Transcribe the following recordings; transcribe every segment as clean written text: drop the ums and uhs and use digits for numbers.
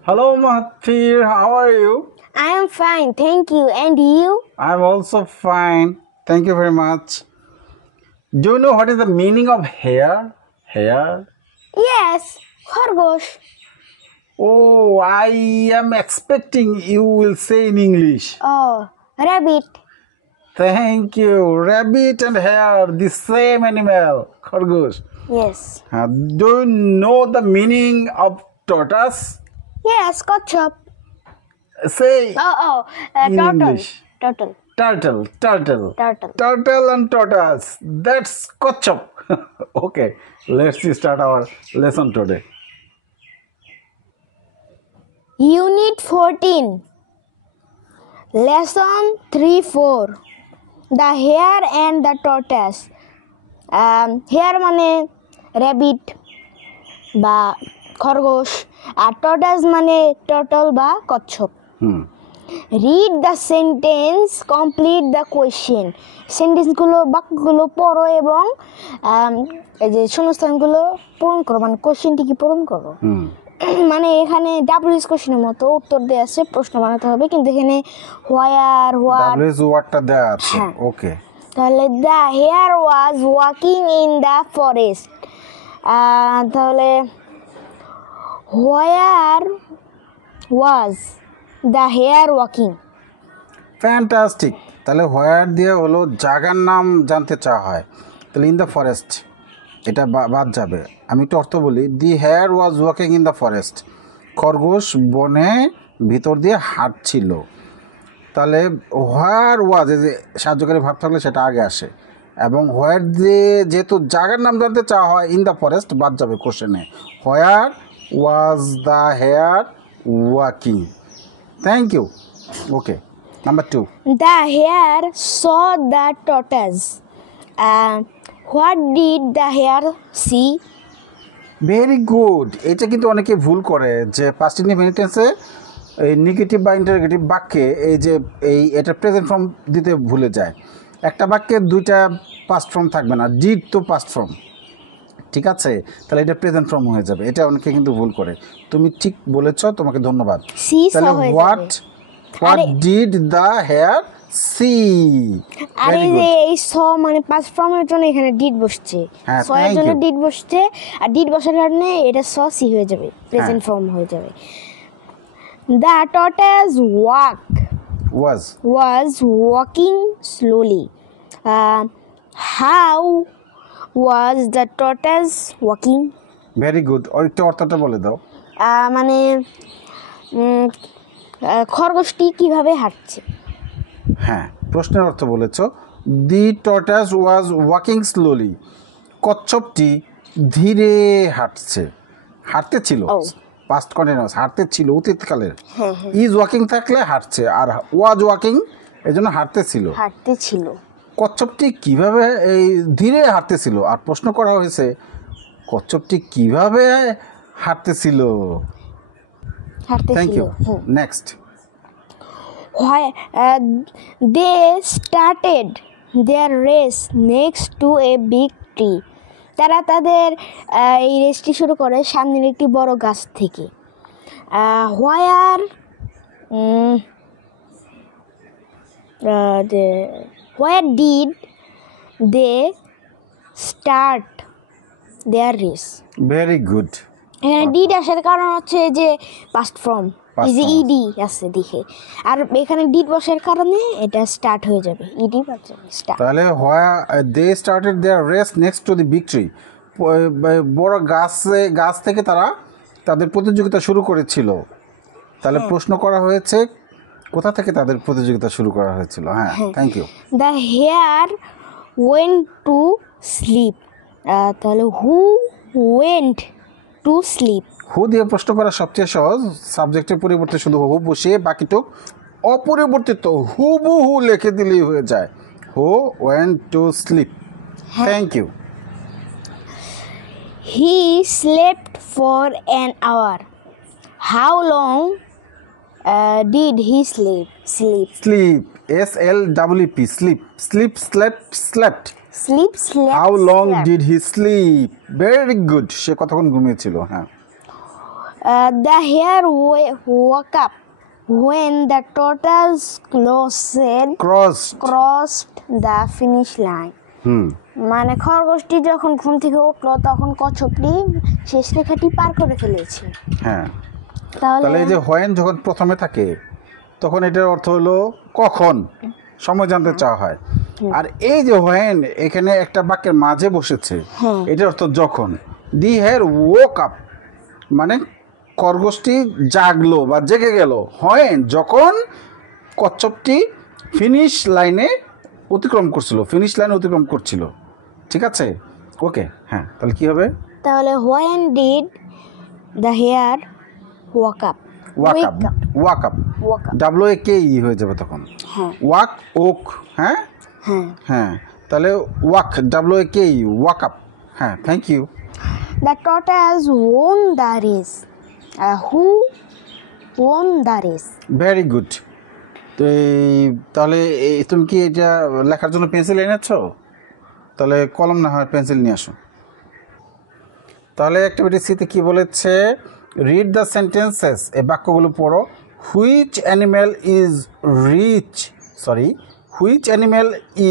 Hello, Mahathir. How are you? I am fine, thank you. And you? I'm also fine. Thank you very much. Do you know what is the meaning of hair? Hair? Yes, Khargosh. Oh, I am expecting you will say in English. Oh, rabbit. Thank you. Rabbit and hare, the same animal. Khargosh. Yes. Do you know the meaning of tortoise? Yes, Kotchop. Say in Turtle. English. Turtle. Turtle, turtle. Turtle. Turtle and tortoise. That's Kochop. Okay, let's start our lesson today. Unit 14. Lesson 3-4. The hare and the tortoise. Hare মানে rabbit বা খরগোশ আর tortoise মানে turtle বা কচ্ছপ। Read the sentence, complete the question. সেন্টেন্সগুলো বাক্যগুলো পড়ো এবং এই যে শূন্যস্থানগুলো পূরণ করো, মানে কোশ্চেনটি কি পূরণ করো। মানে এখানে ডাব্লিউএস কোশ্চেনের মতো উত্তর দেওয়া আছে, প্রশ্ন বানাতে হবে, কিন্তু এখানে হোয়ার ডাব্লিউএস ওয়ার্ডটা দেয়া আছে। ওকে, তাহলে the hare was walking in the forest, তাহলে where was the hare walking. Fantastic. তাহলে হোয়ার দিয়ে হলো জায়গার নাম জানতে চাওয়া হয়, তাহলে ইন দ্য ফরেস্ট এটা বাদ যাবে। আমি একটু অর্থ বলি। The hare was walking in the forest, খরগোশ বনে ভিতর দিয়ে হাঁটছিল। তাহলে হোয়ার ওয়াজ এই যে সাহায্যকারী ভাব থাকলে সেটা আগে আসে, এবং হোয়ার দিয়ে যেহেতু জায়গার নাম জানতে চাওয়া হয় ইন দ্য ফরেস্ট বাদ যাবে কোশ্চেনে। Where was the hare walking. Thank you. Okay, number 2. The hare saw the tortoise. What did the hare see? Very good. এটা কিন্তু অনেকে ভুল করে যে পাস্ট ইনডিফিনিট টেন্সে এই নেগেটিভ বা ইন্টারোগেটিভ বাক্যে এই যে এটা প্রেজেন্ট ফর্ম দিতে ভুলে যায়। একটা বাক্যে দুইটা পাস্ট ফর্ম থাকবে না, ডিড তো পাস্ট ফর্ম, ঠিক আছে? তাহলে এটা প্রেজেন্ট ফর্ম হয়ে যাবে, এটা অনেকে কিন্তু ভুল করে। তুমি ঠিক বলেছ, তোমাকে ধন্যবাদ। তাহলে what did the hare see? আর এই যে এই স মানে পাস্ট ফর্মের জন্য এখানে ডিড বসছে, স এর জন্য ডিড বসছে, আর ডিড বসার কারণে এটা স সি হয়ে যাবে, প্রেজেন্ট ফর্ম হয়ে যাবে। The tortoise was walking slowly. How was the tortoise walking? Very good. আর একটু অর্থটা বলে দাও। মানে খরগোশটি কিভাবে হাঁটছে। হ্যাঁ, প্রশ্নের অর্থ বলেছ। দি টর্টাস ওয়াজ ওয়াকিং স্লোলি, কচ্ছপটি ধীরে হাঁটছে। হাঁটতে ছিল, পাস্ট কন্টিনিউয়াস, হাঁটতে ছিল অতীতকালের। ইজ ওয়াকিং থাকলে হাঁটছে, আর ওয়াজ ওয়াকিং এই জন্য হাঁটতে ছিল। কচ্ছপটি কিভাবে এই ধীরে হাঁটতেছিল, আর প্রশ্ন করা হয়েছে কচ্ছপটি কিভাবে হাঁটতেছিল। Thank you. Next. They started their race next to a big tree. তারা তাদের এই রেসটি শুরু করে সামনের একটি বড় গাছ থেকে। Where did they start their race? Very good. এখানে ডিড আসার কারণ হচ্ছে যে পাস্ট ফর্ম, এই যে ইডি আছে দেখে, আর এখানে ডিড বসার কারণে এটা স্টার্ট হয়ে যাবে, ইডি স্টার্ট। তাহলে they started their race next to the big tree, বড় গাছ থেকে তারা তাদের প্রতিযোগিতা শুরু করেছিল। তাহলে প্রশ্ন করা হয়েছে কোথা থেকে তাদের প্রতিযোগিতা শুরু করা হয়েছিল। হ্যাঁ, thank you. The hare went to sleep, তাহলে who went to sleep. Who দিয়ে প্রশ্ন করা সবচেয়ে সহজ। সাবজেক্টের পরিবর্তে শুধু হু বসিয়ে বাকিটুক অপরিবর্তিত হুবহু লিখে দিলেই হয়ে যায়। Who went to sleep. Thank you. He slept for an hour. How long did he sleep? Sleep. SLEEP. Slept. How long did he sleep? Very good. সে কতক্ষণ ঘুমিয়েছিল? হ্যাঁ। The hare woke up when the tortoise crossed the finish line. মানে খরগোশটি যখন ঘুম থেকে উঠলো তখন কচ্ছপটি শেষ রেখাটি পার করে ফেলেছে। হ্যাঁ, তাহলে এই যে হোয়েন যখন প্রথমে থাকে তখন এটার অর্থ হলো কখন, সময় জানতে চাওয়া হয়। আর এই যে হোয়েন এখানে একটা বাক্যের মাঝে বসেছে, এটার অর্থ যখন। দি হেয়ার ওক আপ মানে খরগোশটি জাগলো বা জেগে গেল হোয়েন যখন কচ্ছপটি ফিনিশ লাইনে অতিক্রম করছিল। ঠিক আছে, ওকে। হ্যাঁ, তাহলে কি হবে? তাহলে when did the hare woke up? Woke up WAK হয়ে যাবে তখন। Woke woke. হ্যাঁ, তাহলে ওয়াক WAK ওয়াক আপ। হ্যাঁ, thank you. The tortoise won the race. Who won the race? Very good. তো তাহলে তুমি কি এটা লেখার জন্য পেন্সিল এনেছো? তাহলে কলম না হয় পেন্সিল নিয়ে আসো। তাহলে অ্যাক্টিভিটি সিতে কি বলেছে? রিড দ্য সেন্টেন্সেস, এই বাক্যগুলো পড়ো। Which animal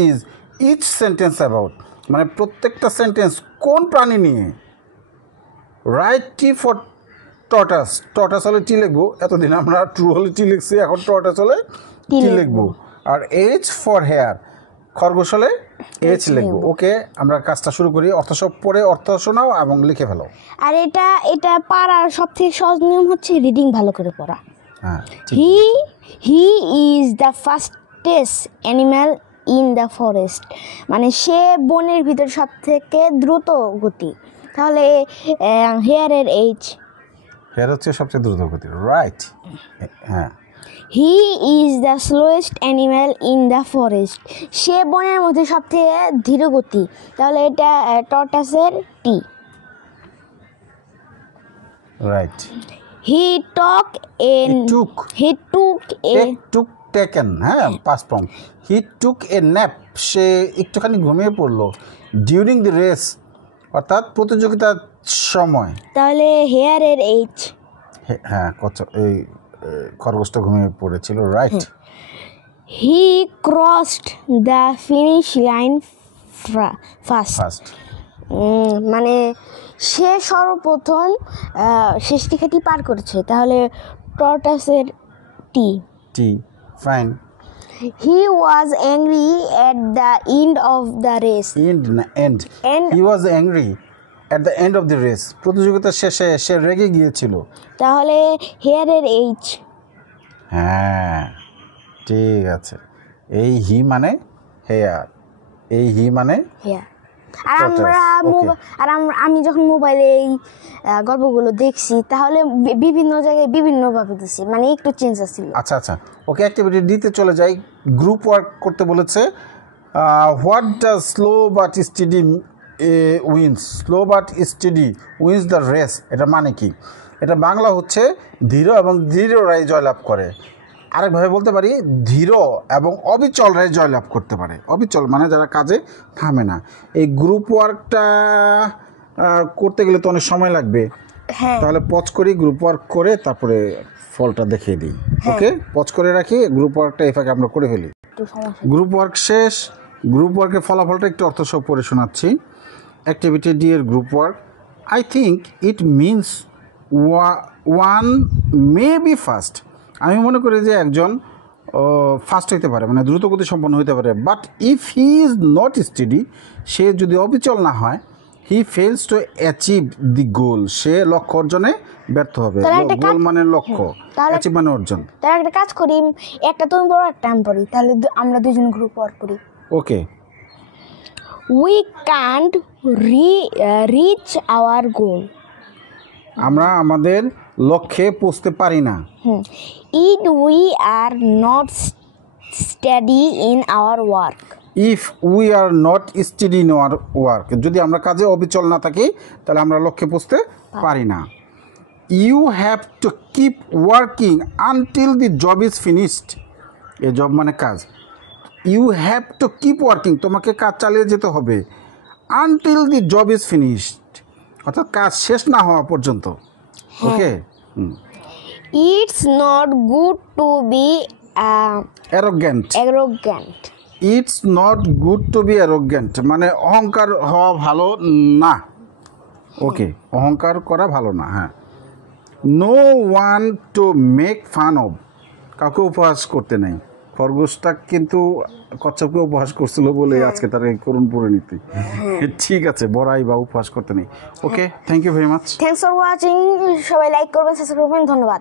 is each sentence about, মানে প্রত্যেকটা সেন্টেন্স কোন প্রাণী নিয়ে। রাইট টি ফর টর্টাস হলে টি লিখবো, এতদিন আমরা ট্রু হলে টি লিখছি, এখন টর্টাস হলে টি লিখবো। আর এইচ ফর হেয়ার, খরগোশ হলে এইচ লিখবো। ওকে, আমরা কাজটা শুরু করি। অর্থ সব পড়ে অর্থ শোনাও এবং লিখে ফেলো। আর এটা পারার সবথেকে সহজ নিয়ম হচ্ছে রিডিং ভালো করে পড়া। হি is the fastest animal in the forest, মানে সে বনের ভিতর সব থেকে দ্রুত গতি। তাহলে হেয়ারের এইচ, হেয়ার হচ্ছে সবচেয়ে দ্রুত গতি, রাইট। হ্যাঁ। He is the slowest animal in the forest, সে বনের মধ্যে সব থেকে ধীর গতি। তাহলে এটা টর্টাসের টি, রাইট। হি টুক টেকেন, হ্যাঁ, past form. He took a nap, সে একটুখানি ঘুমিয়ে পড়লো। ডিউরিং দি রেস, অর্থাৎ প্রতিযোগিতার সময়। তাহলে হেয়ারের এইচ, হ্যাঁ, এই খরগোশটা ঘুমিয়ে পড়েছিল, right. He crossed the finish line first, মানে সে সর্বপ্রথম শেষ রেখাটি পার করেছে। তাহলে টর্টাসের টি, fine. He was angry at the end of the race, he was angry at the end of the race, প্রতিযোগিতার শেষে সে রেগে গিয়েছিল। তাহলে হেয়ারের এইচ, হ্যাঁ, ঠিক আছে। এই হি মানে হেয়ার, এই হি মানে হেয়ার। আর আমি যখন মোবাইলে এই গল্পগুলো দেখছি তাহলে বিভিন্ন জায়গায় বিভিন্নভাবে দিছি, মানে একটু চেঞ্জ আসছিল। আচ্ছা, ওকে। অ্যাক্টিভিটি ডিতে চলে যাই। গ্রুপ ওয়ার্ক করতে বলেছে। What does slow but steady wins the race, এটা মানে কি? এটা বাংলা হচ্ছে ধীর এবং দৃঢ়রাই জয়লাভ করে। আরেকভাবে বলতে পারি ধীর এবং অবিচলরাই জয়লাভ করতে পারে। অবিচল মানে যারা কাজে থামে না। এই গ্রুপ ওয়ার্কটা করতে গেলে তো অনেক সময় লাগবে। তাহলে পজ করি, গ্রুপ ওয়ার্ক করে তারপরে ফলটা দেখিয়ে দিই। ওকে, পজ করে রাখি, গ্রুপ ওয়ার্কটা এই ফাঁকে আমরা করে ফেলি। গ্রুপ ওয়ার্ক শেষ। গ্রুপ ওয়ার্কের ফলাফলটা একটু অর্থ সহ পড়ে শোনাচ্ছি। অ্যাক্টিভিটি ডি এর group work. I think it means one may be fast, আমি মনে করি যে একজন ফাস্ট হইতে পারে, মানে দ্রুতগতি সম্পন্ন হইতে পারে। But if he is not steady, সে যদি অবিচল না হয়, he fails to achieve the goal, সে লক্ষ্য অর্জনে ব্যর্থ হবে। গোল মানে লক্ষ্য, অ্যাচিভ মানে অর্জন। তাহলে একটা কাজ করি, একটা তুমি পড়ো একটা আমি পড়ি, তাহলে আমরা দুজন গ্রুপ ওয়ার্ক করি। Okay. We can't reach our goal, আমরা আমাদের লক্ষ্যে পৌঁছতে পারি না। If we are not steady in our work, if we are not steady in our work, যদি আমরা কাজে অবিচল না থাকি তাহলে আমরা লক্ষ্যে পৌঁছতে পারি না। You have to keep working until the job is finished, a job মানে কাজ। You have to keep working, তোমাকে কাজ চালিয়ে যেতে হবে। Until the job is finished, অর্থাৎ কাজ শেষ না হওয়া পর্যন্ত। Okay, It's not good to be arrogant. arrogant. It's not good to be arrogant মানে অহংকার হওয়া ভালো না। ওকে, অহংকার করা ভালো না। হ্যাঁ, no one to make fun of, কাউকে উপহাস করতে নেই। খরগোশটা কিন্তু কচ্ছপকে উপহাস করছিল বলে আজকে তার এই করুণ পরিণতি। ঠিক আছে, বড়াই বা উপহাস করতে নেই। Okay, thank you very much. Thanks for watching. সবাই লাইক করবেন, সাবস্ক্রাইব করবেন। ধন্যবাদ।